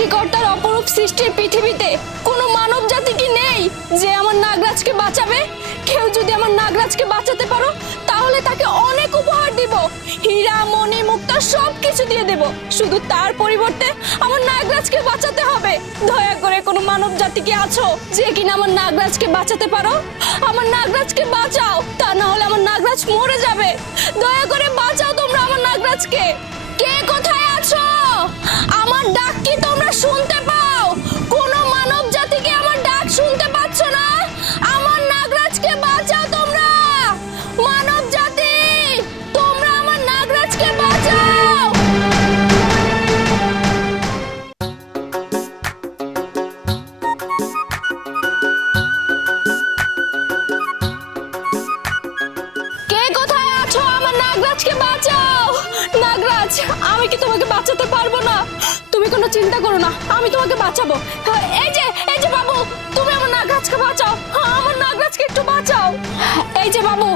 সৃষ্টিকর্তার অপরূপ সৃষ্টির পৃথিবীতে কোনো মানব জাতি কি নেই যে আমার নাগরাজকে বাঁচাবে? কেউ যদি আমার নাগরাজকে বাঁচাতে পারো তাহলে তাকে অনেক উপহার দিব, হীরা মণি মুক্তা সবকিছু দিয়ে দেব। শুধু তার পরিবর্তে আমার নাগরাজকে বাঁচাতে হবে। দয়া করে কোনো মানব জাতি কি আছো যে কিনা আমার নাগরাজকে বাঁচাতে পারো? আমার নাগরাজকে বাঁচাও, তা না হলে আমার নাগরাজ মরে যাবে। দয়া করে বাঁচাও তোমরা আমার নাগরাজকে। কে কোথায় আছো? আমার ডাক কি তোমরা শুনতে পাও? কোন মানব জাতি কি আমার ডাক শুনতে পাচ্ছ না? আমার নাগরাজকে বাঁচাও তোমরা। মানব জাতি, তোমরা আমার নাগরাজকে বাঁচাও। কে কোথায় আছো? আমার নাগরাজকে বাঁচাও। নাগরাজ, আমি কি তোমাকে বাঁচাতে পারবো না? তুমি কোনো চিন্তা করো না, আমি তোমাকে বাঁচাবো। এই যে বাবু, তুমি আমার নাগরাজকে বাঁচাও। আমার নাগরাজকে একটু বাঁচাও। এই যে বাবু,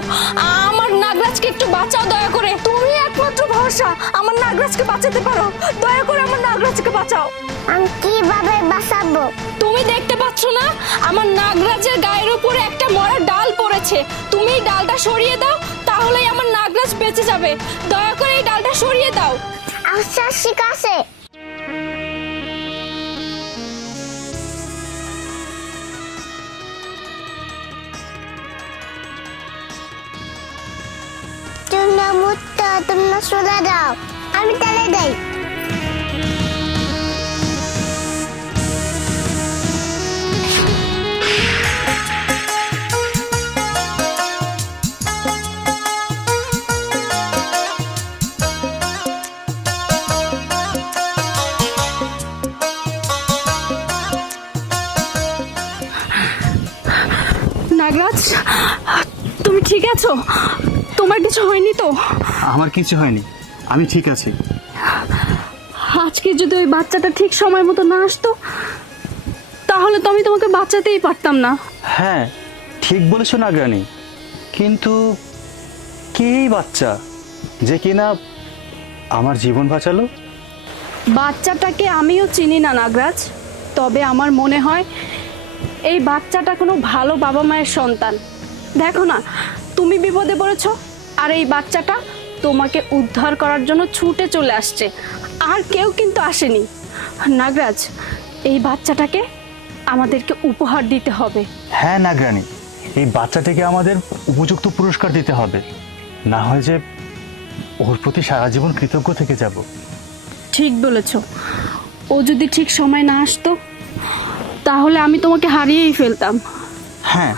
আমার নাগরাজকে একটু বাঁচাও দয়া করে। তুমি একমাত্র ভরসা, আমার নাগরাজকে বাঁচাতে পারো। দয়া করে আমার নাগরাজকে বাঁচাও। আমি কিভাবে বাঁচাবো? তুমি দেখতে পাচ্ছ না আমার নাগরাজের গায়ের উপরে একটা মরা ডাল পড়েছে? তুমি এই ডালটা সরিয়ে দাও, তাহলেই আমার নাগরাজ বেঁচে যাবে। দয়া করে এই ডালটা সরিয়ে দাও। আচ্ছা ঠিক আছে। তোমরা মুত্তা, তোমরা সোজা যাও, আমি তালে দেই। নাগরাজ, তুমি ঠিক আছো? তোমার কিছু হয়নি তো? আমার কিছু হয়নি, আমি ঠিক আছি। আজকে যদি ওই বাচ্চাটা ঠিক সময় মতো না আসতো তাহলে তো আমি তোমাকে বাঁচাতেই পারতাম না। হ্যাঁ, ঠিক বলেছো নাগরানী, কিন্তু কে এই বাচ্চা যে কিনা আমার জীবন বাঁচালো? বাচ্চাটাকে আমিও চিনি না নাগরাজ, তবে আমার মনে হয় এই বাচ্চাটা কোনো ভালো বাবা মায়ের সন্তান। দেখো না, তুমি বিপদে পড়েছো আর এই বাচ্চাটা তোমাকে উদ্ধার করার জন্য ছুটে চলে আসছে, আর কেউ কিন্তু আসেনি। নাগরাজ, এই বাচ্চাটাকে আমাদেরকে উপহার দিতে হবে। হ্যাঁ নাগরানী, এই বাচ্চাটিকে আমাদের উপযুক্ত পুরস্কার দিতে হবে, না হয় যে ওর প্রতি সারা জীবন কৃতজ্ঞ থেকে যাব। ঠিক বলেছো, ও যদি ঠিক সময় না আসতো তাহলে আমি তোমাকে হারিয়েই ফেলতাম। হ্যাঁ,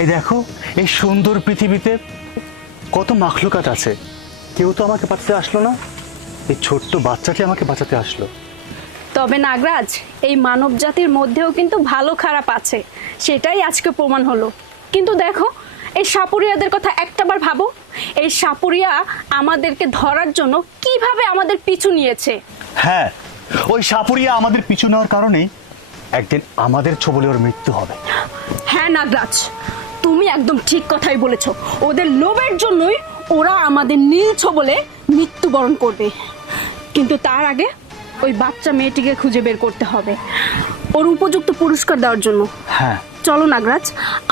এই দেখো, এই সুন্দর পৃথিবীতে কত মাখলুকাত আছে, কেউ তো আমাকে বাঁচাতে আসলো না, এই ছোট্ট বাচ্চাটি আমাকে বাঁচাতে আসলো। তবে নাগরাজ, এই মানব জাতির মধ্যেও কিন্তু ভালো খারাপ আছে, সেটাই আজকে প্রমাণ হলো। কিন্তু দেখো, এই সাপুরিয়াদের কথা একটাবার ভাবো, এই সাপুরিয়া আমাদেরকে ধরার জন্য কিভাবে আমাদের পিছু নিয়েছে। হ্যাঁ, ওই সাপুরিয়া আমাদের পিছু নেওয়ার কারণেই একদিন আমাদের ছোবলে ওর মৃত্যু হবে। হ্যাঁ নাগরাজ, তুমি একদম ঠিক কথাই বলেছো। ওদের লোভের জন্যই ওরা আমাদের নীল ছোবলে মৃত্যুবরণ করবে। কিন্তু তার আগে ওই বাচ্চা মেয়েটিকে খুঁজে বের করতে হবে, ওর উপযুক্ত পুরস্কার দেওয়ার জন্য। হ্যাঁ চলো নাগরাজ,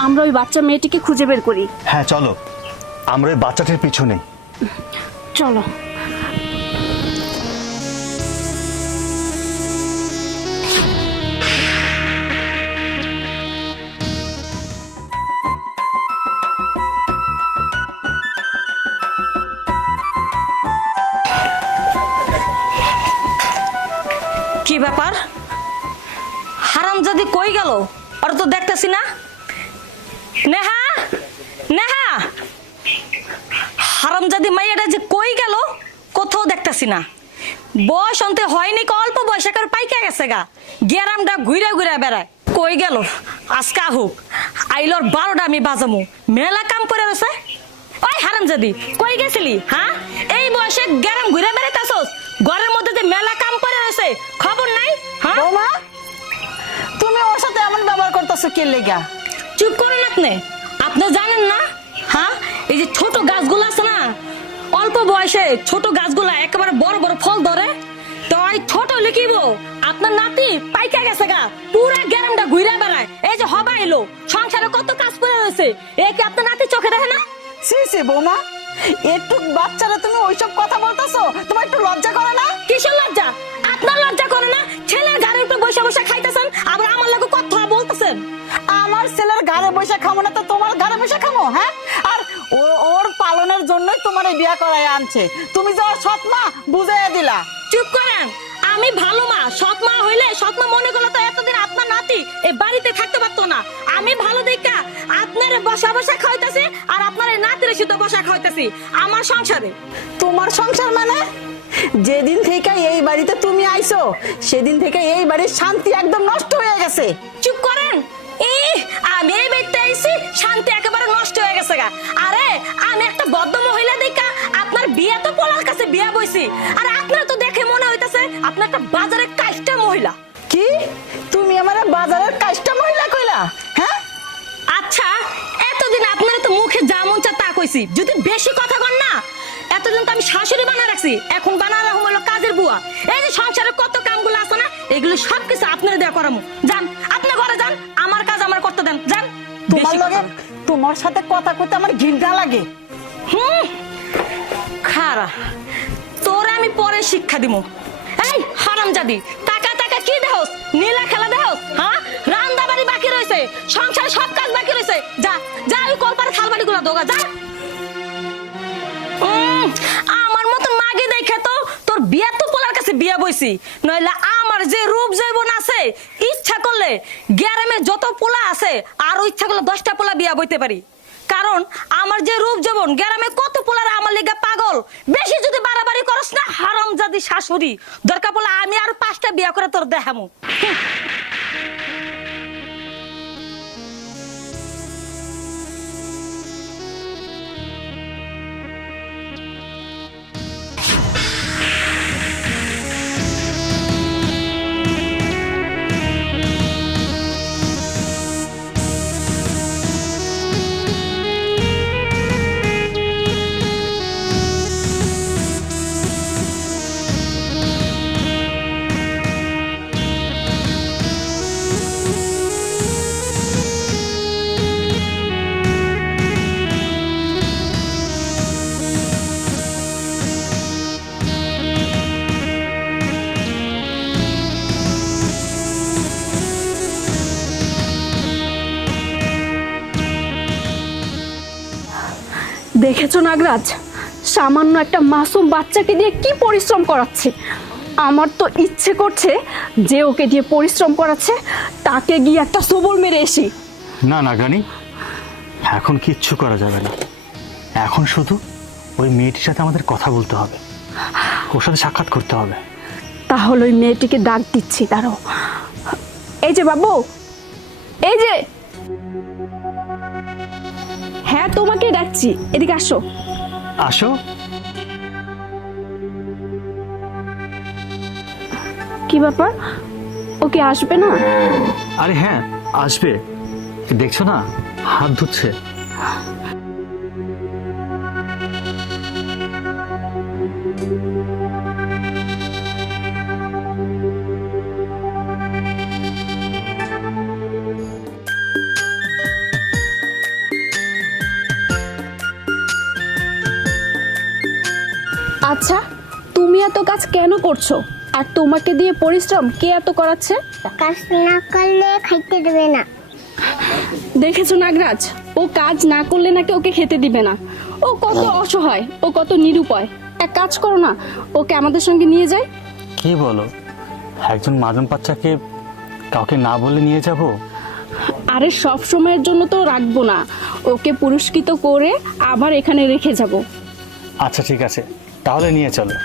আমরা ওই বাচ্চা মেয়েটিকে খুঁজে বের করি। হ্যাঁ, চলো আমরা ওই বাচ্চাটির পিছু নেই। চলো। কি ব্যাপার? হারামজাদি কই গেল? আর তো দেখতেছি না। নেহা, নেহা, হারামজাদি মাইয়াটা যে কই গেল, কোথাও দেখতেছি না। বয়স অন্তে হয়নি, অল্প বয়সে কার পাইকা গেছে গা, গেরামটা ঘুরা ঘুরা বেড়ায়। কই গেল? আজকে আহুক, আইলর 12টা আমি বাজামু, মেলা কাম করে রয়েছে। ওই হারামজাদি, কই গেছিলি? হ্যাঁ, এই বয়সে গেরাম ঘুরে বেড়াইতাছস, ঘরের মধ্যে যে মেলা কাম করে রয়েছে, খবর নাই? হ্যাঁ, বৌমা, তুমি ওর সাথে এমন ব্যবহার করতেছো কি লেগা? চুপ করেন আপনি। আপনি জানেন না? হ্যাঁ, এই যে ছোট গাছগুলো আছে না, অল্প বয়সে ছোট গাছগুলা একেবারে বড় বড় ফল ধরে, তো বয় ছোট হলে কি বো আপনার নাতি পাইকা গেছে গা পুরা গ্যারামটা ঘুরে বেড়ায় এই যে হবা এলো সংসারে কত কাজ করে রয়েছে এ কি আপনার নাতি চোখে দেখে না সি সি বৌমা, একটু বাচ্চারা তুমি ওইসব কথা বলতেছো, তোমার একটু লজ্জা করে না? কিসের লজ্জা? আপনার লজ্জা করে না? ছেলের ঘরে উপরে বসে বসে খাইতেছেন আবার আমার লাগে কথা বলতেছেন। আমার ছেলের ঘরে বসে খামো না তো তোমার ঘরে বসে খামো? হ্যাঁ, আর ওর পালনের জন্যই তোমার এই বিয়া করাই আনছে, তুমি যে ওর সৎ মা বুঝাইয়া দিলা। চুপ করেন, আমি ভালো মা, সৎ মা হইলে সৎ মা মনে করলে তো এতদিন আপনার নাতি এই বাড়িতে থাকতে পারতো না। আমি ভালো দেখা আপনার বসা বসা খাওয়াইতেছি আর আপনার এই নাতির শুধু বসা খাওয়াইতেছি আমার সংসারে। তোমার সংসার মানে? যেদিন থেকে এই বাড়িতে তুমি আইছো সেদিন থেকে এই বাড়ির শান্তি একদম নষ্ট হয়ে গেছে। চুপ করেন, আমি এই বাড়িতে আইছি শান্তি একেবারে নষ্ট হয়ে গেছে গা। আরে আমি একটা বদ্ধ মহিলা দেখা আপনার বিয়া তো পোলার কাছে বিয়া বইছি আর আপনার তো দেখে মনে হইতাছে আপনি একটা বাজারের কাইষ্টা মহিলা। কি তুমি আমারে বাজারের কাজটা মহিলা কইলা? হ্যাঁ, আচ্ছা এতদিন আপনারা তো মুখে যা মন চা তা কইছি, যদি বেশি কথা কন না এতদিন তো আমি শাশুড়ি বানা রাখছি, এখন বানা রাখুম হলো কাজের বুয়া। এই যে সংসারের কত কামগুলো আছে না এগুলো সবকিছু আপনারা দেয়া করামু। যান আপনি ঘরে যান, আমার কাজ আমার করতে দেন, যান। তোমার লগে তোমার সাথে কথা কইতে আমার ঘৃণা লাগে। খারা তোরে আমি পরে শিক্ষা দিমু। এই হারামজাদি, টাকা টাকা কি দেহস? নীলা খেলা দেহস? হ্যাঁ, রান্না বাড়ি বাকি রয়েছে, সংসারে সব কাজ বাকি রয়েছে। যা যা ওই কলপারে থালবাড়ি গুলা দোগা যা। আমার মতন মাগে দেখে তো তোর বিয়া তো পোলার কাছে বিয়া বইছি, নইলে আমার যে রূপ জৈবন আছে ইচ্ছা করলে গ্যারামে যত পোলা আছে আরো ইচ্ছা করলে 10টা পোলা বিয়া বইতে পারি। কারণ আমার যে রূপ জীবন গ্রামে কত পোলারা আমার লেগে পাগল। বেশি যদি বাড়াবাড়ি করস না হারামজাদি শাশুড়ি, দরকার পড়লে আমি আর 5টা বিয়া করে তোর দেখামু। দেখেছো নাগরাজ, সামান্য একটা মাসুম বাচ্চাকে দিয়ে কি পরিশ্রম করাচ্ছে। আমার তো ইচ্ছে করছে যে ওকে দিয়ে পরিশ্রম করাচ্ছে তাকে গিয়ে একটা সবল মেরে এসি। না নাগরানি, এখন কিচ্ছু করা যাবে না। এখন শুধু ওই মেয়েটির সাথে আমাদের কথা বলতে হবে, ওর সাথে সাক্ষাৎ করতে হবে। তাহলে ওই মেয়েটিকে ডাক দিচ্ছি, দাঁড়াও। এই যে বাবু, এই যে, হ্যাঁ তোমাকে ডাকছি, এদিকে আসো। আসো। কি ব্যাপার, ওকে আসবে না? আরে হ্যাঁ আসবে, দেখছো না হাত ধুচ্ছে। আচ্ছা তুমি এত কাজ কেন করছো, আর তোমাকে দিয়ে পরিশ্রম কে এত করাচ্ছে? কাজ না করলে খাইতে দেবে না। দেখেছো নাগরাজ, ও কাজ না করলে নাকি ওকে খেতে দিবে না। ও কত অসহায়, ও কত নিরুপায়। এক কাজ করো না, ওকে আমাদের সঙ্গে নিয়ে যাই। কি বলো, একজন মাদম বাচ্চাকে কাউকে না বলে নিয়ে যাব? আরে সব সময়ের জন্য তো রাখবো না, ওকে পুরস্কৃত করে আবার এখানে রেখে যাব। আচ্ছা ঠিক আছে, তাহলে নিয়ে চলো।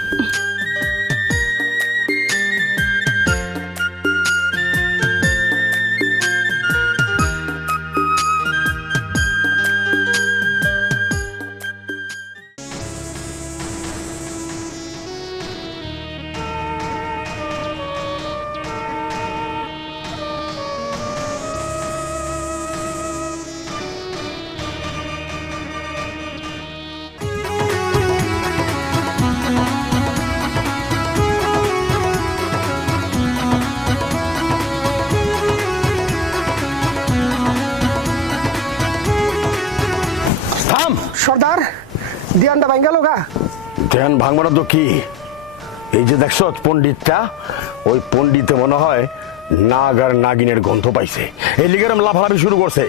সর্দার দিয়ানটা ভাঙ্গা লোকা। ধ্যান ভাঙবানো তো কি, এই যে দেখছ পণ্ডিতটা, ওই পণ্ডিতে মনে হয় নাগ আর নাগিনের গন্ধ পাইছে, এই লিগের লাফালাফি শুরু করছে।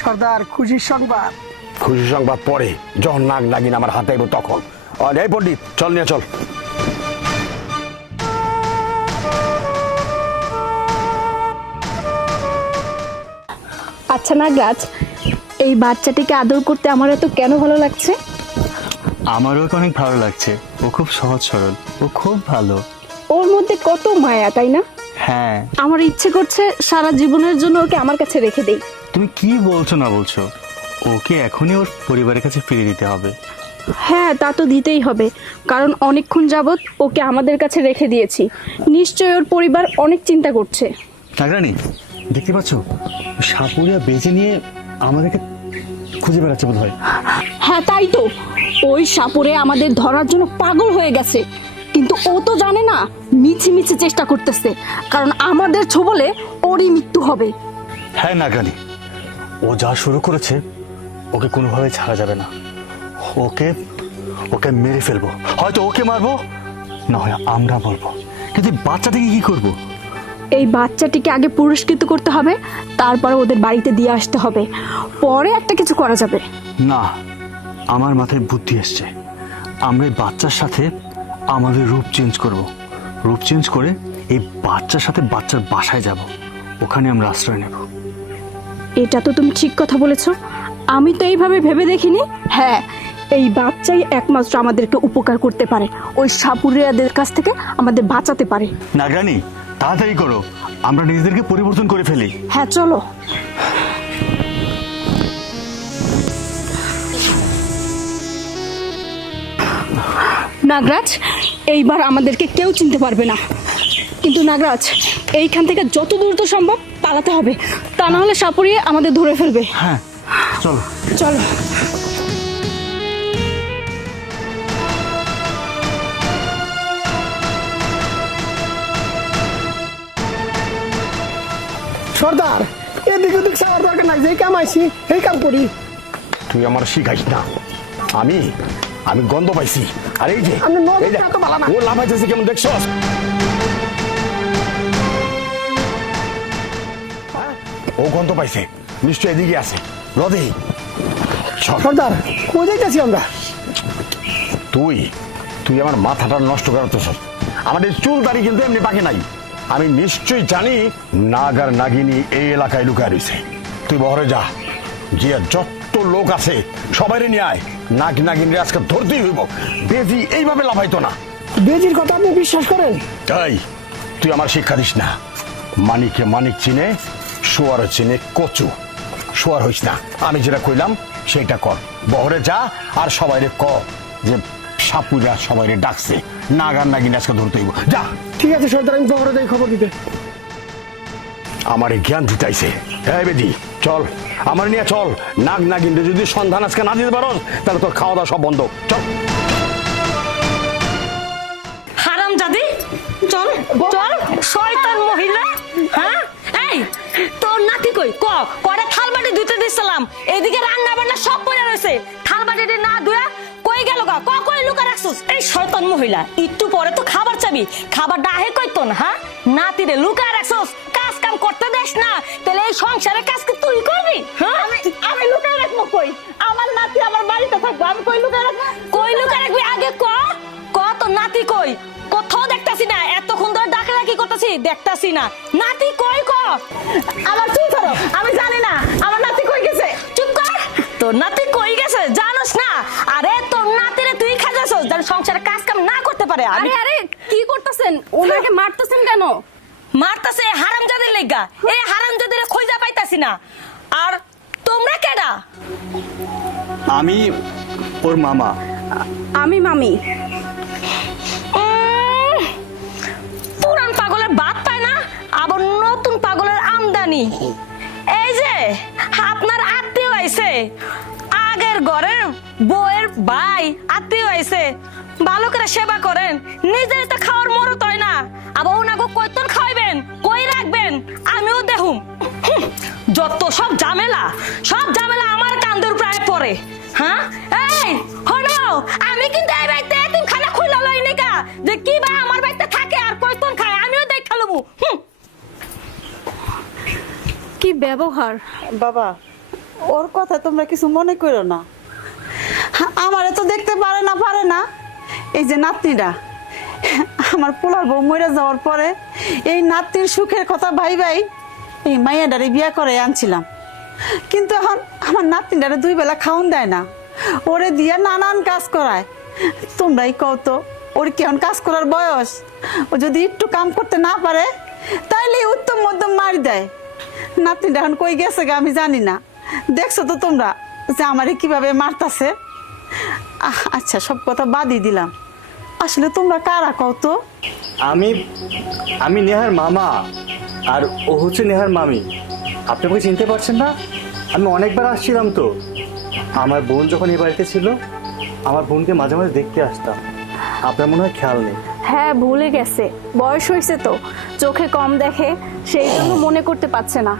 সর্দার খুশির সংবাদ। খুশি সংবাদ পরে যখন নাগ নাগিন আমার হাতে আইব তখন। এই পণ্ডিত চল নিয়ে চল। আচ্ছা নাগরাজ, এই বাচ্চাটিকে আদর করতে আমার এত কেন ভালো লাগছে? আমারও অনেক ভালো লাগছে। ও খুব সহজ সরল, ও খুব ভালো। ওর মধ্যে কত মায়া, তাই না? হ্যাঁ। আমার ইচ্ছে করছে সারা জীবনের জন্য ওকে আমার কাছে রেখে দেই। তুমি কি বলছো না বলছো? ওকে এখনই ওর পরিবারের কাছে ফিরিয়ে দিতে হবে। হ্যাঁ, তা তো দিতেই হবে, কারণ অনেকক্ষণ যাবৎ ওকে আমাদের কাছে রেখে দিয়েছি। নিশ্চয়ই ওর পরিবার অনেক চিন্তা করছে। নাগরানি, দেখতে পাচ্ছ সাপুরিয়া বেজে নিয়ে আমাদেরকে খুঁজে বেড়াচ্ছে বোধ হয়। হ্যাঁ তাই তো, ওই সাপুরে আমাদের ধরার জন্য পাগল হয়ে গেছে, কিন্তু ও তো জানে না মিছি মিছি চেষ্টা করতেছে, কারণ আমাদের ছোবলে ওরই মৃত্যু হবে। হ্যাঁ নাগরানি, ও যা শুরু করেছে ওকে কোনোভাবে ছাড়া যাবে না। ওকে ওকে মেরে ফেলবো, হয়তো ওকে মারবো, না হয় আমরা বলবো, কিন্তু বাচ্চাটাকে কি করবো? এই বাচ্চাটিকে আগে পুরস্কৃত করতে হবে, তারপরে ওদের বাড়িতে দিয়ে আসতে হবে, পরে একটা কিছু করা যাবে। না, আমার মাথায় বুদ্ধি এসছে। আমরা এই বাচ্চার সাথে আমাদের রূপ চেঞ্জ করব। রূপ চেঞ্জ করে এই বাচ্চার সাথে বাচ্চার বাসায় যাব, ওখানে আমরা আশ্রয় নেব। এটা তো তুমি ঠিক কথা বলেছো, আমি তো এইভাবে ভেবে দেখিনি। হ্যাঁ, এই বাচ্চাই একমাত্র আমাদেরকে উপকার করতে পারে, ওই সাপুরিয়াদের কাছ থেকে আমাদের বাঁচাতে পারে। নাগরানি, তাড়াতাড়ি করো, আমরা নিজেদেরকে পরিবর্তন করে ফেলি। হ্যাঁ চলো। নাগরাজ, এইবার আমাদেরকে কেউ চিনতে পারবে না, কিন্তু নাগরাজ এইখান থেকে যত দ্রুত সম্ভব পালাতে হবে, তা না হলে সাপুরিয়া আমাদের ধরে ফেলবে। হ্যাঁ চলো চলো। সর্দার এদিক ওদিক যাওয়ার দরকার নাই, যেই কাম আইছি এই কাম করি। তুই আমার শিখাইস না, আমি আমি গন্ধ পাইছি। আর এই যে আপনি নজর এই দেখ, এত ভালো না। ও লাফাইতেছে কেমন দেখছো? ও গন্ধ পাইছে, নিশ্চয় এদিকে আছে। রদে সর্দার কই যাইতাছি আমরা? তুই তুই আমার মাথাটা নষ্ট করতেছ। আমাদের চুল দাড়ি কিন্তু এমনি পাকে নাই। আমি নিশ্চয়ই জানি নাগ আর নাগিনী এই এলাকায় লুকায় রয়েছে। তুই বহরে যা, যে যত লোক আছে সবাই নিয়ে আয়। নাগ নাগিনী আজকে ধরতেই হইব। বেজি এইভাবে লাফাইতো না। বেজির কথা আপনি বিশ্বাস করেন? তাই তুই আমার শিক্ষা দিস না। মানিকে মানিক চিনে, শোয়ার চিনে কচু। শোয়ার হইস না, আমি যেটা কইলাম সেটা কর। বহরে যা আর সবাইরে ক যে সাপুরা সবাইরে ডাকছে, নাগার নাগিন আজকে ধরতে হইব। যা। ঠিক আছে সর্দার, আমি বহরে যাই খবর দিতে। আমার জ্ঞান দিতাইছে। হ্যাঁ বেদি চল, আমার নিয়ে চল। নাগ নাগিনরে যদি সন্ধান আজকে না দিতে পারো তাহলে তোর খাওয়া দাওয়া সব বন্ধ। চল। হারাম জাদি, চল চল শয়তান মহিলা। হ্যাঁ, এই তোর নাতি কই? কয়টা থাল বাটি ধুইতে দিছিলাম, এদিকে রান্না বান্না সব পড়ে রয়েছে, থাল বাটি না ধুয়া কই গেল গা? কই লুকা রাখছস? এই শয়তান মহিলা, একটু পরে তো খাবার চাবি, খাবার ডাহে কইতো না। হ্যাঁ, নাতিরে লুকা রাখছস, কাজ কাম করতে দেস না, তাহলে এই সংসারের কাজ কি তুই করবি? হ্যাঁ, আমি লুকায় রাখবো কই? আমার নাতি আমার বাড়িতে থাকবো, আমি কই লুকায় রাখবো? কই লুকা রাখবি আগে ক তোর নাতি কই? কোথাও দেখতাছি না, এতক্ষণ ধরে ডাকাডাকি করতেছি, দেখতাছি না। নাতি কই ক? আমার চুপ করো, আমি জানি না আমার নাতি কই গেছে। চুপ কর, তোর নাতি কই গেছে জানোস না? আরে তোর নাতিরে তুই খাজাছস, যার সংসারে কাজ কাম না করতে পারে। আরে আরে কি করতেছেন? ওনাকে মারতেছেন কেন? মারতাছে হারামজাদের লেগা। এই হারামজাদের খুঁজে পাইতাছি না। আর তোমরা কেডা? আমি ওর মামা। আমি মামি। পুরান পাগলের বাদ পায় না, আবার নতুন পাগলের আমদানি। এই যে আপনার আত্মীয় আইছে, আগের ঘরের বউয়ের ভাই আত্মীয় আইছে, ভালো করে সেবা করেন, নিজের তো খাওয়ার মরত হয় না, আবার ওনাকে কইতন খাওয়াইবেন, কই রাখবেন আমিও দেখুম। যত সব ঝামেলা আমার কান্দের প্রায় পড়ে। হ্যাঁ, আমি কিন্তু এই বাড়িতে এতিম খানা খুইলা লই নিকা যে কি বা আমার বাড়িতে থাকে আর কয়তন খায় আমিও দেখা লমু। কি ব্যবহার! বাবা ওর কথা তোমরা কিছু মনে করো না, আমারে তো দেখতে পারে না। এই যে নাতনিটা, আমার পোলার বউ মরে যাওয়ার পরে এই নাতনির সুখের কথা ভাই এই মাইয়াডারে বিয়া করে আনছিলাম, কিন্তু এখন আমার নাতনিটারে 2 বেলা খাওন দেয় না, ওরে দিয়ে নানান কাজ করায়। তোমরাই কও তো ওর কেমন কাজ করার বয়স? ও যদি একটু কাম করতে না পারে তাইলে উত্তম মধ্যম মারি দেয়। নাতনিটা এখন কই গেছে গা আমি জানি না। দেখছো তো তোমরা যে আমারে কিভাবে মারতাছে। আচ্ছা সব কথা বাদই দিলাম, আসলে তোমরা কারা কও তো? আমি নেহার মামা, আর ও হচ্ছে নেহার মামি। আপনি আমাকে চিনতে পারছেন না? আমি অনেকবার আসছিলাম তো। আমার বোন যখন এই বাড়িতে ছিল, আমার বোনকে মাঝে মাঝে দেখতে আসতাম। আপনার মনে হয় খেয়াল নেই। হ্যাঁ, ভুলে গেছে, বয়স হয়েছে তো, চোখে কম দেখে, সেই জন্য মনে করতে পারছে না।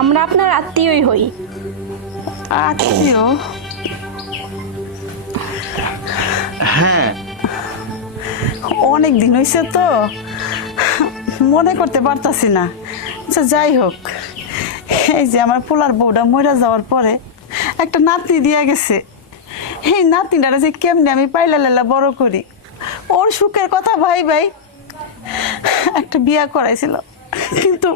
আমরা আপনার আত্মীয়ই হই। আত্মীয়? হ্যাঁ, অনেক দিন হয়েছে তো মনে করতে পারতাছি না। আচ্ছা যাই হোক, এই যে আমার পোলার বউটা মরে যাওয়ার পরে একটা নাতনি দিয়া গেছে। এই নাতনিটারে যে কেমনে আমি পাইলা লাইলা বড় করি, ওর সুখের কথা ভাই একটা বিয়া করাইছিল, কিন্তু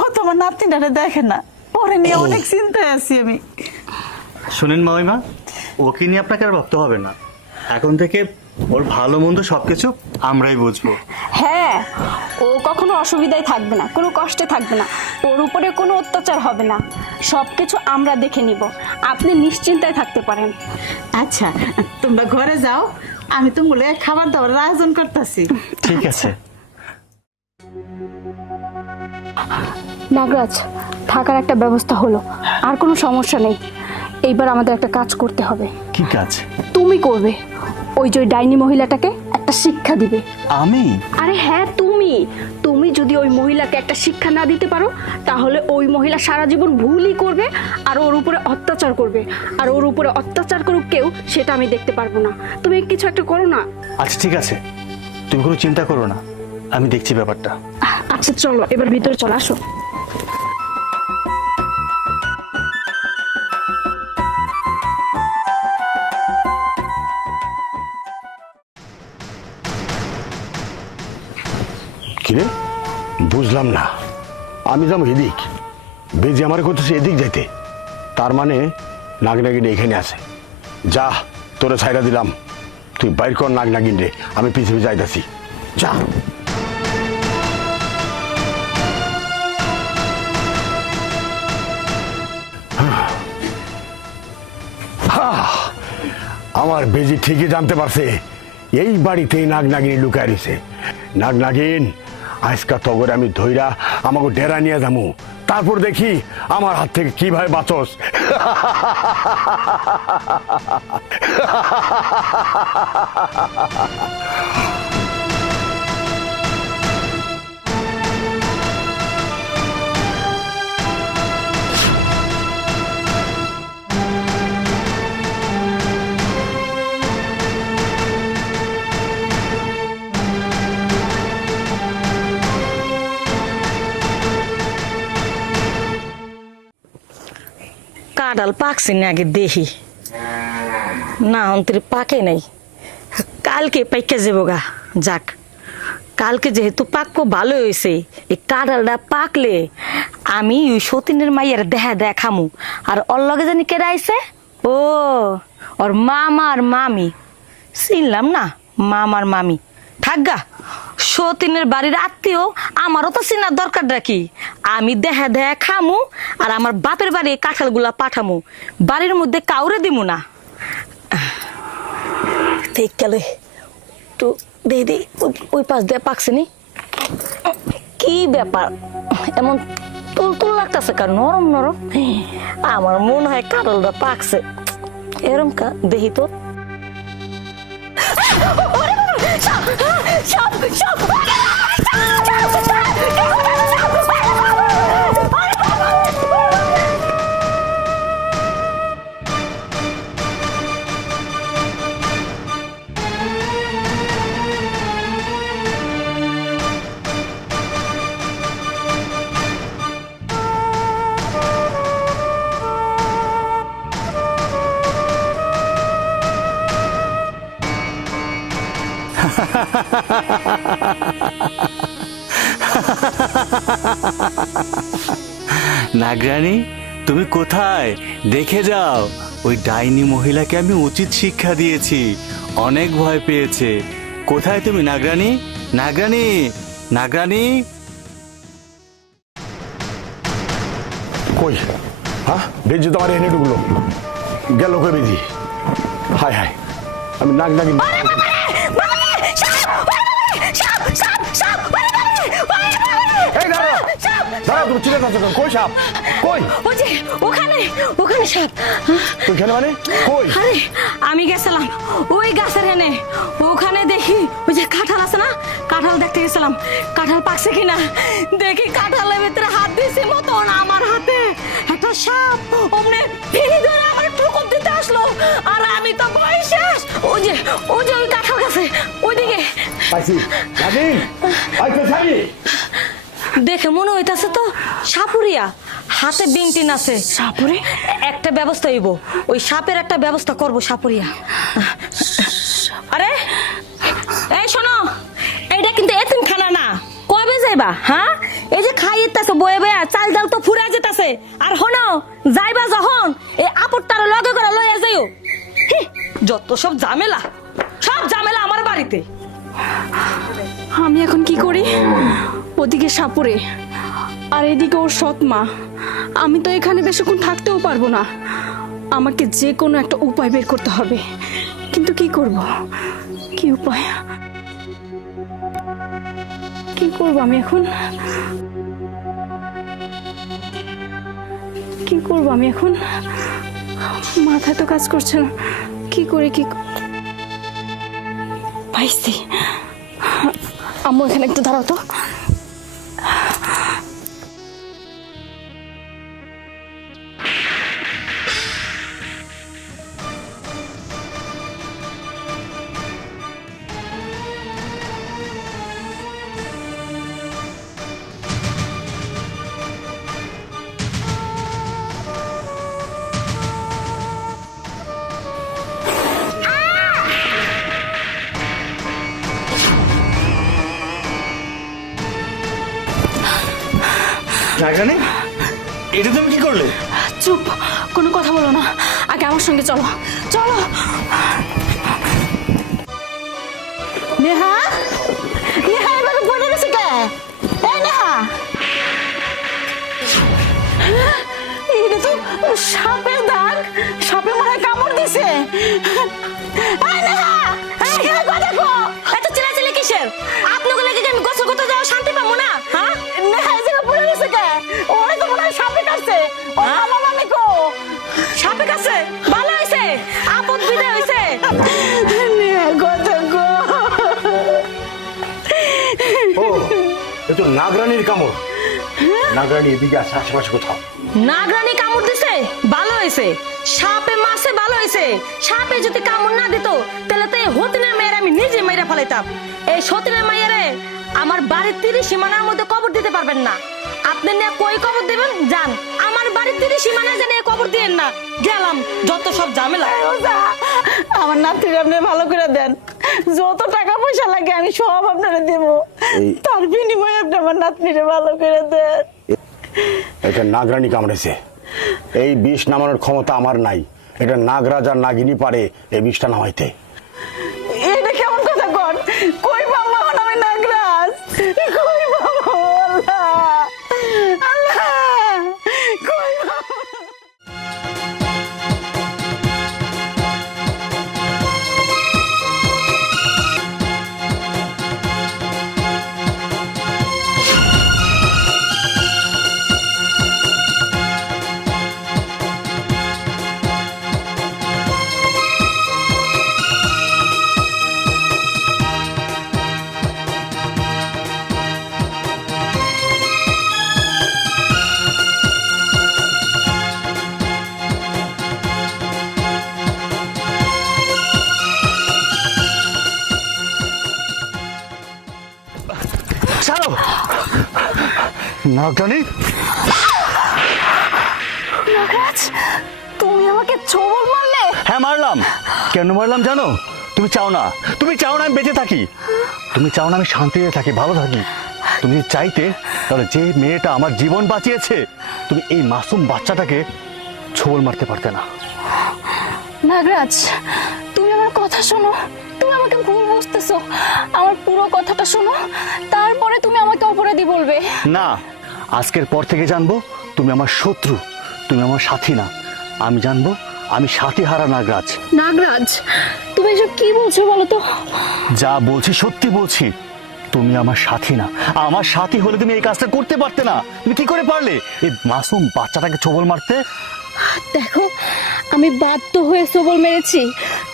ও তো আমার নাতনিটারে দেখে না। ওরে নিয়ে অনেক চিন্তায় আছি আমি। শুনেন মামিমা, ওকে নিয়ে আপনাকে আর ভাবতে হবে না। এখন থেকে ওর ভালো মন্দ সবকিছু আমরাই বুঝবো। হ্যাঁ, ও কখনো অসুবিধায় থাকবে না, কোনো কষ্টে থাকবে না, ওর উপরে কোনো অত্যাচার হবে না, সবকিছু আমরা দেখে নিব। আপনি নিশ্চিন্তায় থাকতে পারেন। আচ্ছা তোমরা ঘরে যাও, আমি তোমাকে খাবার দাবার আয়োজন করতেছি। ঠিক আছে। নাগরাজ, থাকার একটা ব্যবস্থা হলো, আর কোনো সমস্যা নেই। এইবার আমাদের একটা কাজ করতে হবে। কি কাজ? তুমি করবে। ওই যে ডাইনি মহিলাটাকে একটা শিক্ষা দিবে। আমি? আরে হ্যাঁ, তুমি যদি ওই মহিলাকে একটা শিক্ষা না দিতে পারো, তাহলে ওই মহিলা সারা জীবন ভুলই করবে আর ওর উপরে অত্যাচার করবে। আর ওর উপরে অত্যাচার করুক কেউ, সেটা আমি দেখতে পারবো না। তুমি কিছু একটা করো না। আচ্ছা ঠিক আছে, তুমি কোনো চিন্তা করো না, আমি দেখছি ব্যাপারটা। আচ্ছা চলো, এবার ভিতরে চলে আসো। কিরে বুঝলাম না, আমি যাবো এদিক, বেজি আমার করতেছে এদিক যাইতে, তার মানে নাগনাগিন এখানে আছে। যা, তোরে ছাইরা দিলাম, তুই বাইর কর নাগনাগিন রে, আমি পিছিয়ে যাইতাছি, যা। আমার বেজি ঠিকই জানতে পারছে এই বাড়িতেই নাগনাগিনী লুকায় রয়েছে। নাগনাগিন, আজকা তগরে আমি ধইরা আমাকে ডেরা নিয়ে যাবো, তারপর দেখি আমার হাত থেকে কিভাবে বাঁচস। কাঁঠাল পাকছে না আগে দেখি না, অন্তরে পাকে নাই, কালকে পাইকে যাবো গা। যাক, কালকে যেহেতু পাকবো ভালো হয়েছে, এই কাঁঠালটা পাকলে আমি ওই সতীনের মাইয়ের দেখা খামু। আর ওর লগে জানি কেডা আইছে? ও, ওর মামার মামি। চিনলাম না মামার মামি, থাকগা সতীনের বাড়ির আত্মীয়, আমারও তো চিনার দরকার রাখি। আমি দেখা খামু আর আমার বাপের বাড়ি কাঁঠালগুলা পাঠামু, বাড়ির মধ্যে কাউরে দিমু না। ঠিক গেলে একটু দে ওই পাশ দিয়ে পাকছে নি, কি ব্যাপার এমন তুল লাগতেছে, কার নরম নরম। আমার মনে হয় কাঁঠালটা পাকছে, এরম কা দেখি তো। নাগরানী, তুমি কোথায়? দেখে যাও, ওই ডাইনি মহিলাকে আমি উচিত শিক্ষা দিয়েছি, অনেক ভয় পেয়েছে। কোথায় তুমি নাগরানী? নাগরানী, নাগরানী। কই? হ্যাঁ, বেজি তোমার এনে ঢুকলো, গেল কই বেজি? হায় হায়, আমি নাগ নাগিন। এই দাঁড়া, দাঁড়া, তুমি চিনে থাকছো কেন? কই সাপ? কই? ওই যে ওখানে, ওখানে সাপ। ওইখানে মানে? কই? আরে আমি গেছিলাম ওই গাছের এনে, ওখানে দেখি ওই যে কাঁঠাল আছে না, কাঁঠাল দেখতে গেছিলাম, কাঁঠাল পাকছে কিনা দেখি, কাঁঠালের ভিতরে হাত দিয়েছি মতন আমার হাতে একটা সাপ অমনে ফেলে ধরে আমার ঠুকুর দিতে আসলো, আর আমি তো ভয় শেষ। ওই যে ওই যে ওই কাঁঠাল গাছে ওইদিকে পাইছি, নাগিন, আইতে ছাড়ি। দেখে মনে হইতাছে তো সাপুরিয়া, হাতে বিংটিন আছে। সাপুরে একটা ব্যবস্থা হইব, ওই সাপের একটা ব্যবস্থা করব সাপুরিয়া। আরে এই শোনো, এইটা কিন্তু এতিমখানা না, কবে যাইবা? হ্যাঁ, এই যে খাইতেছে বয়ে বয়ে, চাল ডাল তো ফুরাই যেতেছে। আর শোনো, যাইবা যখন এই আপদটার লগে করে লইয়া যাইও। যত সব ঝামেলা, সব ঝামেলা আমার বাড়িতে। আমি এখন কি করি? ওদিকে সাপুরে আর এদিকে ওর সৎ মা। আমি তো এখানে বেশিক্ষণ থাকতেও পারবো না, আমাকে যে কোনো একটা উপায় বের করতে হবে। কিন্তু কি করব? কি উপায়? কি করব আমি এখন? কি করব আমি এখন? মাথায় তো কাজ করছে না। কি করি? কি পাইছি। আম্মু এখানে একটু দাঁড়াও তো। নাগরানী, এটা তুমি কি করলে? চুপ, কোনো কথা বলো না, আগে আমার সঙ্গে চলো। চলো। নেহা, নেহা এবার পড়ে গেছে কে? এই নেহা, এটা তো সাপের দাগ, সাপে মনে হয় কামড় দিছে। এই নেহা, এই নেহা, দেখো এত চিল্লাচিল্লি কিসের? আপনাকে লাগে আমি গোসল করতে যাওয়া শান্তি পাবো না? হ্যাঁ, নেহা এই জায়গায় পড়ে গেছে কে? ওরে তো মনে হয় সাপে কাটছে। ও মামা মামি কো? সাপে কাছে ভালো হয়েছে, আপদ বিদায় হয়েছে। নেহা কথা কো। ও, এ তো নাগরানীর কামড়। নাগরানী এদিকে আছে, আশেপাশে কোথাও। নাগরানি কামড় দিছে, ভালো হয়েছে। সাপে মারছে, ভালো হয়েছে। সাপে যদি কামড় না দিত তাহলে তো এই হতিনের মেয়ের আমি নিজে মেয়েরা ফেলাইতাম। এই সতীনের মেয়েরে আমার বাড়ির 30 সীমানার মধ্যে কবর দিতে পারবেন না। আপনি না কই কবর দিবেন যান, আমার বাড়ির 30 সীমানায় জানিয়ে কবর দিয়েন না। গেলাম, যত সব ঝামেলা। ওজা, আমার নাতির আপনি ভালো করে দেন, যত টাকা পয়সা লাগে আমি সব আপনারা দেবো, তার বিনিময়ে আপনি আমার নাতনিরে ভালো করে দেন। এটা নাগরানী কামড়েছে, এই বিষ নামানোর ক্ষমতা আমার নাই। এটা নাগরাজ আর নাগিনী পারে এই বিষটা নামাইতে। এটা কেমন কথা কন? কই পাবো এখন আমি নাগরাজ? কই পাবো? আল্লাহ, আল্লাহ, কই পাবো? ছাড়ো নাগরানী। নাগরাজ, তুমি আমাকে ছোবল মারলে? হ্যাঁ মারলাম। কেন মারলাম জানো? তুমি চাও না, তুমি চাও না আমি বেঁচে থাকি, তুমি চাও না আমি শান্তিতে থাকি, ভালো থাকি। তুমি চাইতে তাহলে যে মেয়েটা আমার জীবন বাঁচিয়েছে তুমি এই মাসুম বাচ্চাটাকে ছোবল মারতে পারতে না। নাগরাজ, তুমি আমার কথা শোনো, তুমি আমাকে ভুল বুঝতেছো। আমার পুরো কথাটা শোনো, তারপরে তুমি আমাকে অপরাধী বলবে। না, আজকের পর থেকে জানবো তুমি আমার শত্রু, তুমি আমার সাথী না। আমি জানবো আমি সাথী হারা নাগরাজ। নাগরাজ, তুমি এসব কি বলছো বলো তো? যা বলছি সত্যি বলছি, তুমি আমার সাথী না। আমার সাথী হলে তুমি এই কাজটা করতে পারতে না। তুমি কি করে পারলে এই মাসুম বাচ্চাটাকে ছোবল মারতে? দেখো, আমি বাধ্য হয়ে সবল মেরেছি।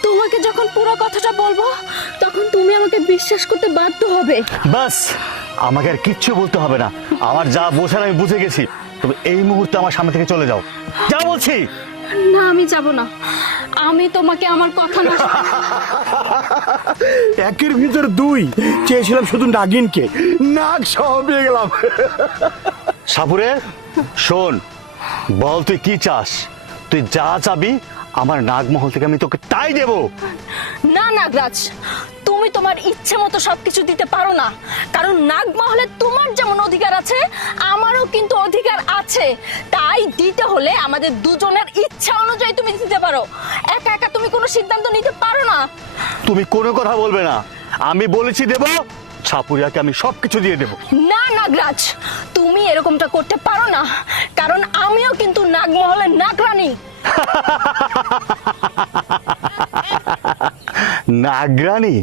তোমাকে যখন পুরো কথাটা বলবো তখন তুমি আমাকে বিশ্বাস করতে বাধ্য হবে। বাস, আমাকে আর কিচ্ছু বলতে হবে না। আমার যা বোঝার আমি বুঝে গেছি। তুমি এই মুহূর্তে আমার সামনে থেকে চলে যাও, যা বলছি। না, আমি যাব না। আমি তোমাকে আমার কথা না। একের ভিতর দুই, চেয়েছিলাম শুধু নাগিনকে, নাগ সহ পেয়ে গেলাম। সাপুরে শোন, বল তুই কি চাস? তুই যা চাবি আমার নাগমহল থেকে আমি তোকে তাই দেব। না নাগরাজ, তুমি তোমার ইচ্ছে মতো সবকিছু দিতে পারো না। কারণ নাগমহলে তোমার যেমন অধিকার আছে, আমারও কিন্তু অধিকার আছে। তাই দিতে হলে আমাদের দুজনের ইচ্ছা অনুযায়ী তুমি দিতে পারো। একা একা তুমি কোনো সিদ্ধান্ত নিতে পারো না। তুমি কোনো কথা বলবে না। আমি বলেছি দেব, ছাপুরিয়াকে আমি সবকিছু দিয়ে দেব। না নাগরাজ, তুমি এরকমটা করতে পারো না। কারণ আমিও কিন্তু নাগমহলের নাগরানী। নাগরানী?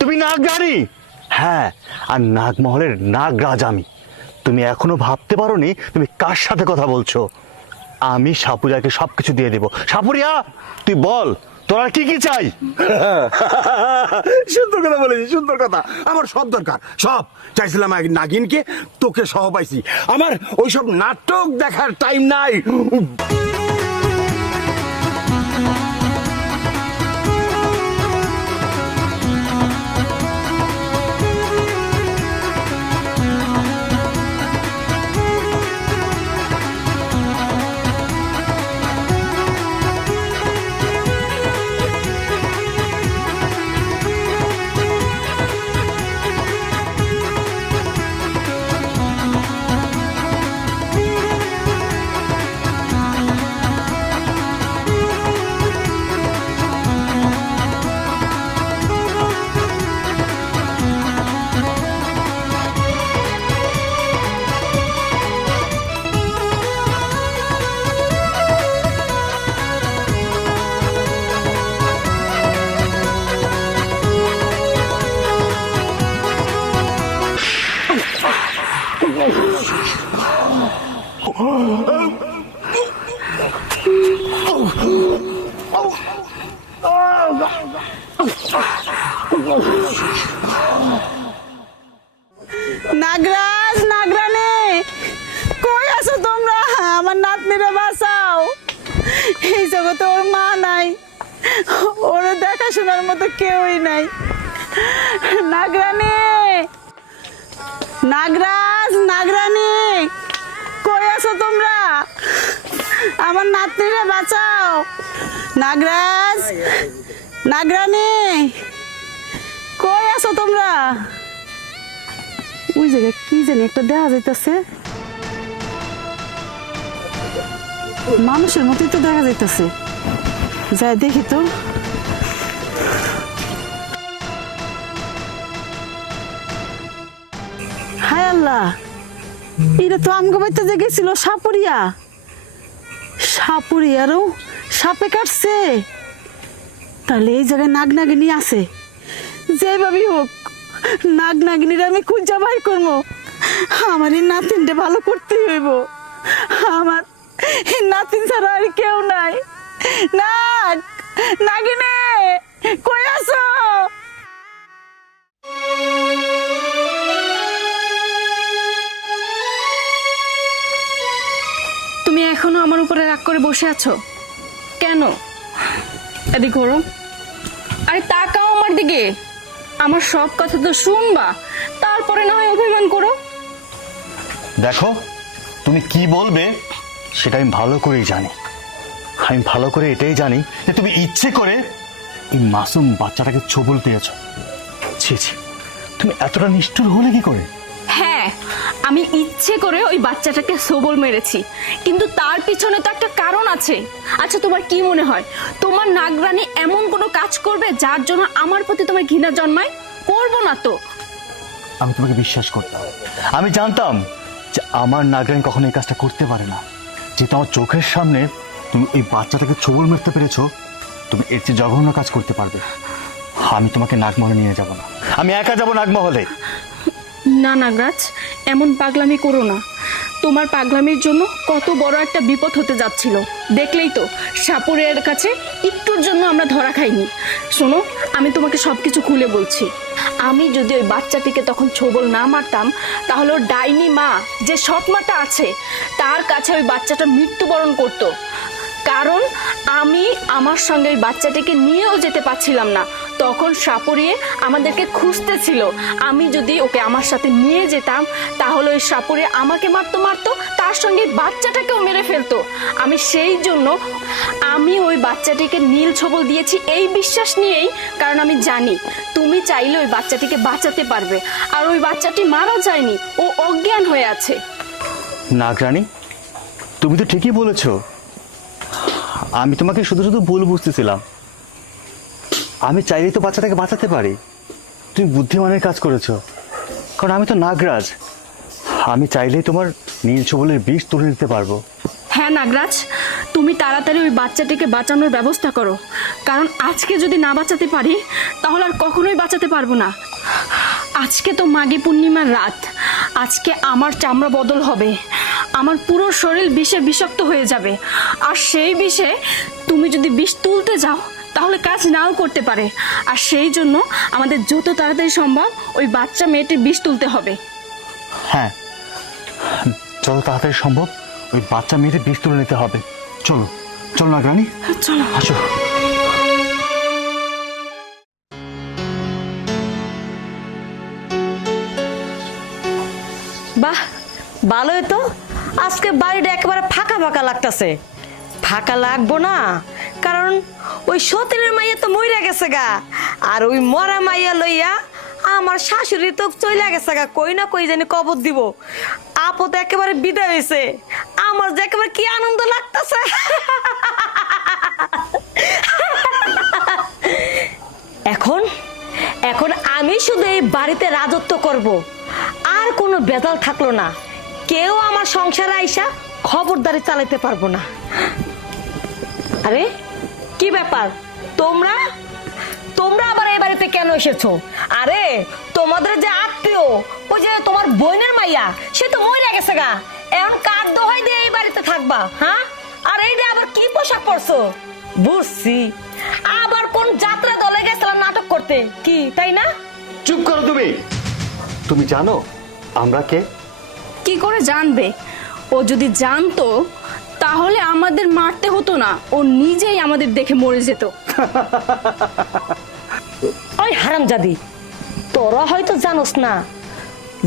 তুমি নাগরানী? হ্যাঁ, আর নাগমহলের নাগরাজ আমি। তুমি এখনো ভাবতে পারোনি তুমি কার সাথে কথা বলছো। আমি সাপুরিয়াকে সবকিছু দিয়ে দেব। সাপুরিয়া, তুই বল তোরা কি কি চাই? সুন্দর কথা বলেছি, সুন্দর কথা। আমার সব দরকার, সব চাইছিলাম নাগিনকে, তোকে সহ পাইছি। আমার ওইসব নাটক দেখার টাইম নাই। নাগরাজ, নাগরানী, কই আছো তোমরা? আমার নাতনিরে বাঁচাও। এই জগতে ওর মা নাই, ওর দেখাশোনার মতো কেউই নাই। নাগরানী, নাগরাজ, নাগরানী, কই আছো তোমরা? আমার নাতনিরে বাঁচাও। নাগরাজ, নাগরানী, কই আছো তোমরা? ওই জায়গায় কি জানি একটা দেখা যাইতেছে, মানুষের মতোই তো দেখা যাইতেছে। যাই দেখি তো। হায় আল্লাহ, এটা তো আমগো বাড়িতে যে গেছিল সাপুরিয়া, সাপুরিয়ারও সাপে কাটছে। তাহলে এই জায়গায় নাগ নাগিনী আছে। যেভাবেই হোক নাগ নাগিনীর আমি খুঁজা বাই করবো। আমার এই নাতিনটা ভালো করতেই হইব। আমার এই নাতিন ছাড়া আর কেউ নাই। নাগ, নাগিনী, কই আছো? তুমি এখনো আমার উপরে রাগ করে বসে আছো কেন? এদিকে ঘোরো। আরে তাকাও আমার দিকে। আমার সব কথা তো শুনবা, তারপরে না হয় অভিমান করো। দেখো, তুমি কি বলবে সেটা আমি ভালো করেই জানি। আমি ভালো করে এটাই জানি যে তুমি ইচ্ছে করে এই মাসুম বাচ্চাটাকে ছোবল দিয়েছ। ছি ছি, তুমি এতটা নিষ্ঠুর হলে কি করে? হ্যাঁ, আমি ইচ্ছে করে ওই বাচ্চাটাকে সবল মেরেছি, কিন্তু তার পিছনে তো একটা কারণ আছে। আচ্ছা, তোমার কি মনে হয় তোমার নাগরানী এমন কোনো কাজ করবে যার জন্য আমার প্রতি তোমার ঘৃণা জন্মায়? করবো না তো। আমি তোমাকে বিশ্বাস করতাম, আমি জানতাম যে আমার নাগরানী কখনো এই কাজটা করতে পারে না। যে তোমার চোখের সামনে তুমি এই বাচ্চাটাকে ছবল মারতে পেরেছো, তুমি এর চেয়ে জঘন্য কাজ করতে পারবে। আমি তোমাকে নাগমহলে নিয়ে যাব না, আমি একা যাব নাগমহলে। না নাগরাজ, এমন পাগলামি করো না। তোমার পাগলামির জন্য কত বড় একটা বিপদ হতে যাচ্ছিল, দেখলেই তো। সাপুরের কাছে একটুর জন্য আমরা ধরা খাইনি। শোনো, আমি তোমাকে সবকিছু খুলে বলছি। আমি যদি ওই বাচ্চাটিকে তখন ছবল না মারতাম, তাহলে ওর ডাইনি মা যে সৎমাটা আছে তার কাছে ওই বাচ্চাটা মৃত্যুবরণ করতো। কারণ আমি আমার সঙ্গে ওই বাচ্চাটিকে নিয়েও যেতে পারছিলাম না, তখন সাপুরিয়ে আমাদেরকে খুঁজতেছিল। আমি যদি ওকে আমার সাথে নিয়ে যেতাম, তাহলে ওই সাপুরিয়ে আমাকে মারতো, তার সঙ্গে বাচ্চাটাকেও মেরে ফেলতো। আমি সেই জন্য আমি ওই বাচ্চাটিকে নীল ছবল দিয়েছি এই বিশ্বাস নিয়েই, কারণ আমি জানি তুমি চাইলে ওই বাচ্চাটিকে বাঁচাতে পারবে। আর ওই বাচ্চাটি মারা যায়নি, ও অজ্ঞান হয়ে আছে। নাগরানী, তুমি তো ঠিকই বলেছো। আমি তোমাকে শুধু শুধু ভুল বুঝতেছিলাম। আমি চাইলেই তো বাচ্চাটাকে বাঁচাতে পারি। তুমি বুদ্ধিমানের কাজ করেছো, কারণ আমি তো নাগরাজ। আমি চাইলেই তোমার নীল ছবলের বিষ তুলে নিতে পারবো। হ্যাঁ নাগরাজ, তুমি তাড়াতাড়ি ওই বাচ্চাটিকে বাঁচানোর ব্যবস্থা করো, কারণ আজকে যদি না বাঁচাতে পারি তাহলে আর কখনোই বাঁচাতে পারবো না। আজকে তো মাঘী পূর্ণিমার রাত, আজকে আমার চামড়া বদল হবে, আমার পুরো শরীর বিষে বিষাক্ত হয়ে যাবে। আর সেই বিষে তুমি যদি বিষ তুলতে যাও তাহলে কাজ নাও করতে পারে। আর সেই জন্য আমাদের যত তাড়াতাড়ি সম্ভব ওই বাচ্চা মেয়েটির বিষ তুলতে হবে। হ্যাঁ, যত তাড়াতাড়ি সম্ভব ওই বাচ্চা মেয়েদের বিষ তুলে নিতে হবে। চলো চলো নাগরানী, চলো। আসো। বাহ, ভালোই তো। আজকে বাড়িটা একেবারে ফাঁকা ফাঁকা লাগতেছে। ফাঁকা লাগবো না, কারণ ওই সতীনের মাইয়া তো মইরা গেছে গা। আর ওই মরা মাইয়া লইয়া আমার শাশুড়ি তো চইলা গেছে গা, কই না কই জানি কবর দিব। আপদ একেবারে বিদায় হয়েছে। আমার যে একেবারে কি আনন্দ লাগতেছে। এখন এখন আমি শুধু এই বাড়িতে রাজত্ব করব, আর কোনো বেজাল থাকলো না। কেউ আমার সংসারে আইসা খবরদারি চালাইতে পারবো না। আরে কি ব্যাপার, তোমরা তোমরা আবার এই বাড়িতে কেন এসেছো? আরে তোমাদের যে আত্মীয়, ওই যে তোমার বোনের মাইয়া, সে তো মইরা গেছে গা। এখন কার দোহাই দিয়ে এই বাড়িতে থাকবা? হ্যাঁ, আর এইটা আবার কি পোশাক পরছো? বুঝছি, আবার কোন যাত্রা দলে গেছিলাম নাটক করতে, কি তাই না? চুপ করো তুমি। তুমি জানো আমরা কে? কি করে জানবে? ও যদি জানতো তাহলে আমাদের মারতে হতো না, ও নিজেই আমাদের দেখে মরে যেত। ওই হারামজাদি, তোরা হয়তো জানোস না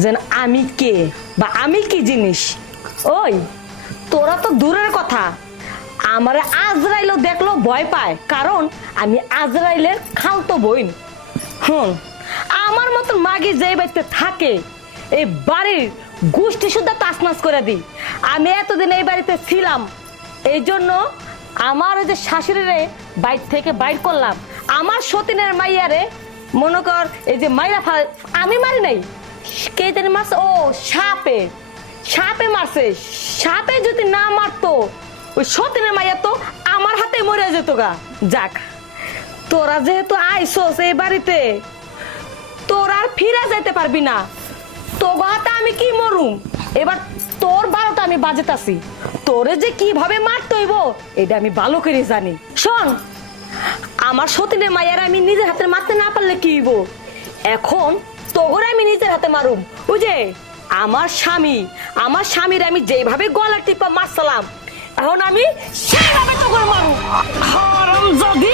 যে আমি কে বা আমি কি জিনিস। ওই তোরা তো দূরের কথা, আমারে আজরাইলও দেখলো ভয় পায়, কারণ আমি আজরাইলের খালতো বোন। আমার মতো মাগি যে বাড়িতে থাকে, এই বাড়ির গোষ্ঠী শুদ্ধ তাসনাস করে দিই। আমি এতদিন এই বাড়িতে ছিলাম, এই জন্য আমার ওই যে শাশুড়িরে বাইর থেকে বাইর করলাম। আমার সতীনের মাইয়ারে মনে কর এই যে মাইরা আমি মারি নাই, কে জানি মারছে। ও সাপে, সাপে মারছে। সাপে যদি না মারতো ওই সতীনের মাইয়া তো আমার হাতে মরে যেত গা। যাক, তোরা যেহেতু আইসোস এই বাড়িতে, তোর আর ফিরে যেতে পারবি না। তো হাতে আমি কি মরুম, এবার তোর 12টা আমি বাজেতাছি। তোরে যে কিভাবে মারতে হইব এটা আমি ভালো করে জানি। শোন, আমার সতীনের মায়ের আমি নিজের হাতে মারতে না পারলে কি হইব, এখন তোরে আমি নিজের হাতে মারুম। ওই যে আমার স্বামীর আমি যেভাবে গলা টিপা মারছিলাম, এখন আমি সেইভাবে তোরে মারুম। হারামজাদি,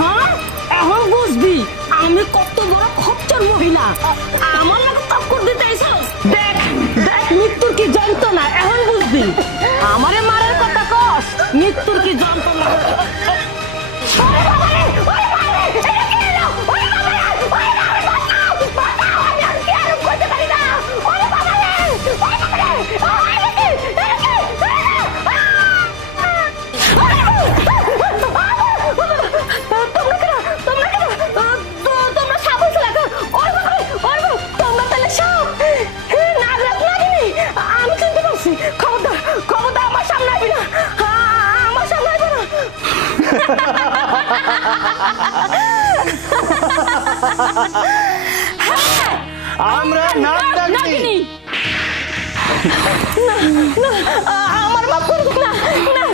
হ্যাঁ এখন বুঝবি আমি কত বড় খচ্চর মহিলা। আমার লাগে টক্কর দিতে আইছস? দেখ দেখ মৃত্যুর কি যন্ত্রণা, এখন বুঝবি। আমারে মারার কথা কস, মৃত্যুর কি যন্ত্রণা। আমরা নাগ ডাকছি। নাগিনী আমার মাফ করো না না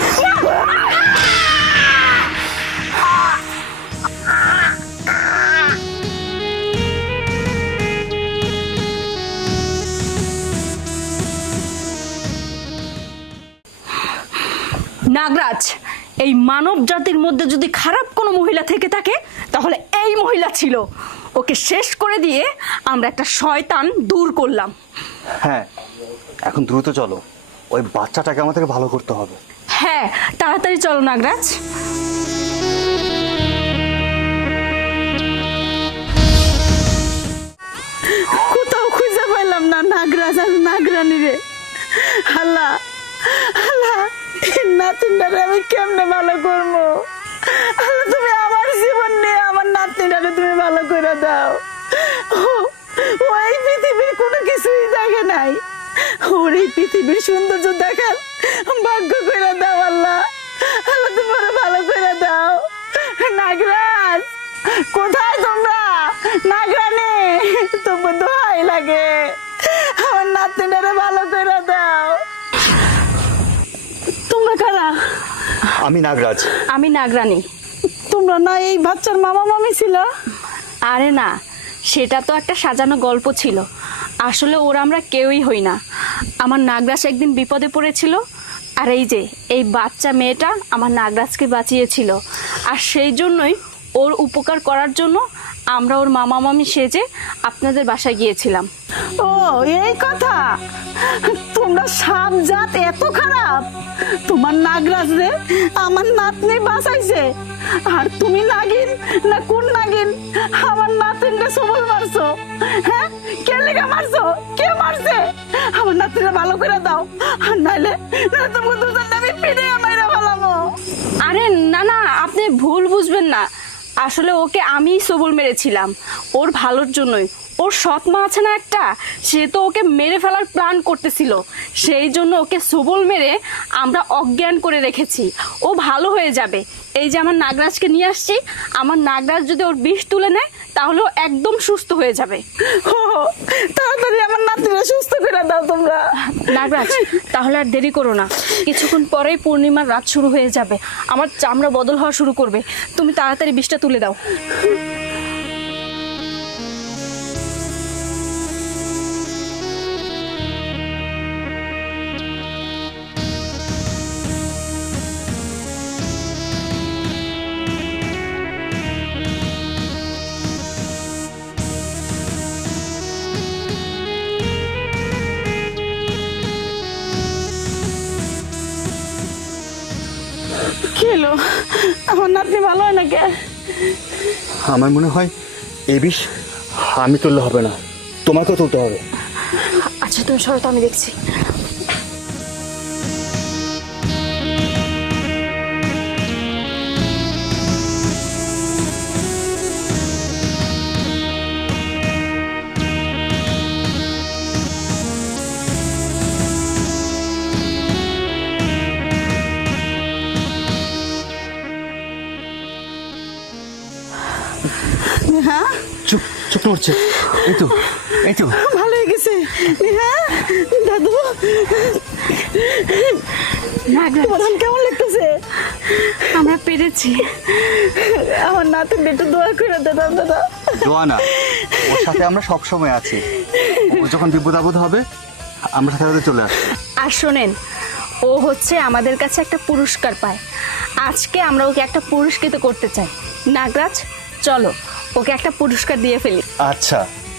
নাগরাজ, এই মানব জাতির মধ্যে যদি খারাপ কোনো মহিলা থেকে থাকে তাহলে এই মহিলা ছিল। ওকে শেষ করে দিয়ে আমরা একটা শয়তান দূর করলাম। হ্যাঁ, এখন দ্রুত চলো, ওই বাচ্চাটাকে আমাদেরকে ভালো করতে হবে। হ্যাঁ, তাড়াতাড়ি চলো নাগরাজ। কোথাও খুঁজে পাইলাম না নাগরাজ আর নাগরানি রে। আল্লাহ আল্লাহ, নাতিনটারে আমি কেমনে ভালো করবো? আল্লাহ, তুমি আমার জীবন নিয়ে আমার নাতনিটারে তুমি ভালো করে দাও। ও এই পৃথিবীর কোনো কিছুই দেখে নাই, ওর এই পৃথিবীর সৌন্দর্য দেখার ভাগ্য করে দাও। আল্লাহ আল্লাহ, তুমি ওরে ভালো করে দাও। নাগরাজ, কোথায় তোমরা? নাগরানি, তোমার দোহাই লাগে, আমার নাতনিটারে ভালো করে দাও। তোমরা কারা? আমি নাগরাজ। আমি নাগরানি। তোমরা না এই বাচ্চার মামা মামি ছিল? আরে না, সেটা তো একটা সাজানো গল্প ছিল। আসলে ওরা আমরা কেউই হই না। আমার নাগরাজ একদিন বিপদে পড়েছিল, আর এই যে এই বাচ্চা মেয়েটা আমার নাগরাজকে বাঁচিয়েছিল। আর সেই জন্যই ওর উপকার করার জন্য আমরা ওর মামা মামি সেজে আপনাদের বাসায় গিয়েছিলাম। ও এই কথা! তোমরা সাপ জাত এত খারাপ? তোমার নাগরাজ রে আমার নাতনি বাঁচাইছে, আর তুমি নাগিন না কোন নাগিন আমার নাতনিকে সবল মারছো? হ্যাঁ, কে লেগে মারছো? কে মারছে? আমার নাতনিটা ভালো করে দাও, আর নাইলে তোমাকে দুজন আমি পিঠে মাইরা ফেলামো। আরে না না, আপনি ভুল বুঝবেন না। আসলে ওকে আমিই সবল মেরেছিলাম, ওর ভালোর জন্যই। ওর সৎ মা আছে না একটা, সে তো ওকে মেরে ফেলার প্ল্যান করতেছিল। সেই জন্য ওকে সবল মেরে আমরা অজ্ঞান করে রেখেছি। ও ভালো হয়ে যাবে। এই যে আমার নাগরাজকে নিয়ে আসছি, আমার নাগরাজ যদি ওর বিষ তুলে নেয় তাহলে ও একদম সুস্থ হয়ে যাবে। ও, তাড়াতাড়ি আমার নাতনিটা সুস্থ করে দাও তোমরা। নাগরাজ, তাহলে আর দেরি করো না, কিছুক্ষণ পরেই পূর্ণিমার রাত শুরু হয়ে যাবে, আমার চামড়া বদল হওয়া শুরু করবে। তুমি তাড়াতাড়ি বিষটা তুলে দাও। কি হলো? আমার নাতনি ভালো হয় না কে? আমার মনে হয় এই বিষ আমি তুললে হবে না, তোমাকেও তুলতে হবে। আচ্ছা তুমি সরো তো, আমি দেখছি। হ্যাঁ, চুপ চুপ করছে। এই তো এই তো ভালো হয়ে গেছে। হ্যাঁ দাদু, নাগরাজ, তোমার এখন কেমন লাগতেছে? আমরা পেরেছি। আমার নাতনি একটু দোয়া করে দাদা। দাদা, জোয়ানা, ওর সাথে আমরা সব সময় আছি। ও যখন বিপদ আপদ হবে আমরা সাথে সাথে চলে আসবো। আর শোনেন, ও হচ্ছে আমাদের কাছে একটা পুরস্কার পায়। আজকে আমরা ওকে একটা পুরস্কৃত করতে চাই। নাগরাজ, চলো ওকে একটা পুরস্কার দিয়ে ফেলি। আচ্ছা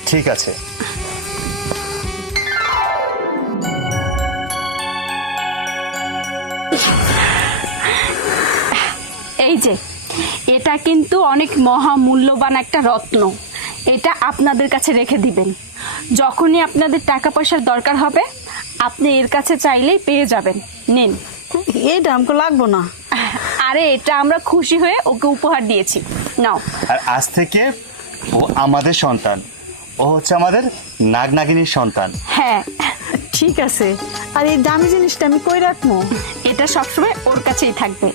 ঠিক আছে। এই যে এটা কিন্তু অনেক মহামূল্যবান একটা রত্ন। এটা আপনাদের কাছে রেখে দিবেন। যখনই আপনাদের টাকা পয়সার দরকার হবে আপনি এর কাছে চাইলেই পেয়ে যাবেন। নিন। এইটা আমাকে লাগবো না। আরে এটা আমরা খুশি হয়ে ওকে উপহার দিয়েছি, নাও। আর আজ থেকে ও আমাদের সন্তান, ও হচ্ছে আমাদের নাগ নাগিনীর সন্তান। হ্যাঁ, ঠিক আছে। আর এই দামি জিনিসটা আমি কই রাখবো? এটা সবসময় ওর কাছেই থাকবে।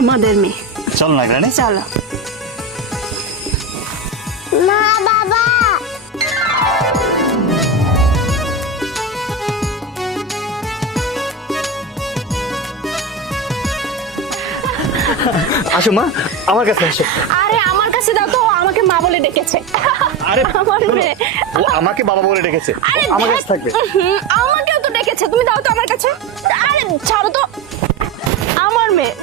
আমাদের মেয়ে। চল না রানী। চলো। মা বাবা আসো মা, আমার কাছে আসো। আরে আমার কাছে দাও তো, ও আমাকে মা বলে ডেকেছে। আরে আমার শোনো, মেয়ে। ও আমাকে বাবা বলে ডেকেছে, আরে আমার কাছে থাকবে। আমাকেও তো ডেকেছে, তুমি দাও তো আমার কাছে। আরে ছাড়ো তো, আমার মেয়ে।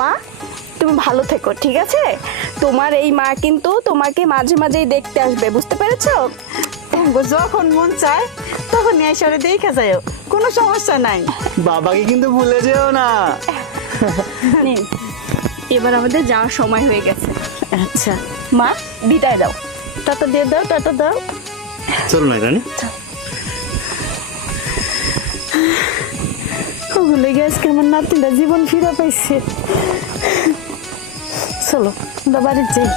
মা তুমি ভালো থেকো, ঠিক আছে? তোমার এই মা কিন্তু তোমাকে মাঝে মাঝেই দেখতে আসবে, বুঝতে পেরেছো? যখন মন চায় তখন এসে দেখে যায়, কোনো সমস্যা নাই। বাবাকে কিন্তু ভুলে যেও না। নিন, এবার আমাদের যাওয়ার সময় হয়ে গেছে। আচ্ছা মা বিদায় দাও। টাটা দিয়ে দাও, টাটা দাও। চলো না রানী। ওগুলো আজকে আমার নাতিটা জীবন ফিরে পাইছে। চলো আমরা বাড়ি যাই।